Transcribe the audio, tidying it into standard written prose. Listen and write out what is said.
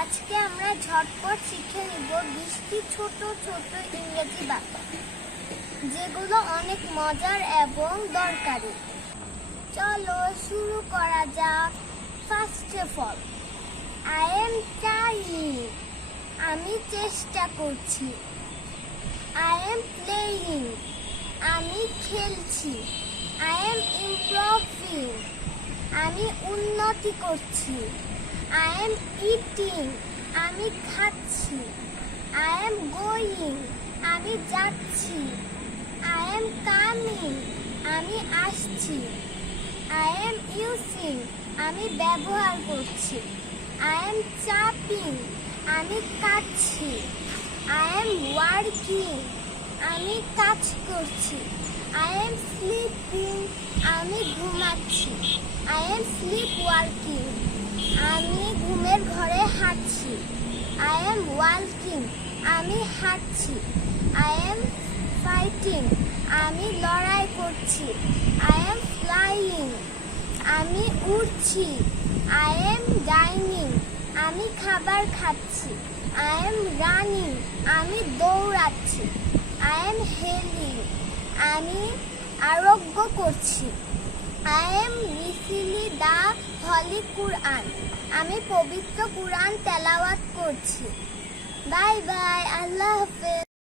আজকে আমরা ঝটপট শিখে নিব 20টি ছোট ছোট ইংরেজি বাক্য, যেগুলো অনেক মজার এবং দরকারি। চলো শুরু করা যাক। First of all, I am trying, আমি চেষ্টা করছি। আই এম প্লেয়িং, আমি খেলছি। আই এম ইমপ্রুভিং, আমি উন্নতি করছি। I am eating, আমি খাচ্ছি। I am going, আমি যাচ্ছি। I am coming, আমি আসছি। I am using, আমি ব্যবহার করছি। I am chopping, আমি কাটছি। I am working, আমি কাজ করছি। I am sleeping, আমি ঘুমাচ্ছি। I am sleepwalking, আমি ঘুমের ঘরে হাঁটছি। I am walking, আমি হাঁটছি। I am fighting, আমি লড়াই করছি। I am flying, আমি উড়ছি। I am dining, আমি খাবার খাচ্ছি। I am running, আমি দৌড়াচ্ছি। I am healing, আমি আরোগ্য করছি। I am reciting the Holy Quran, আমি পবিত্র কুরআন তেলাওয়াত করছি। বাই বাই, আল্লাহ হাফেজ।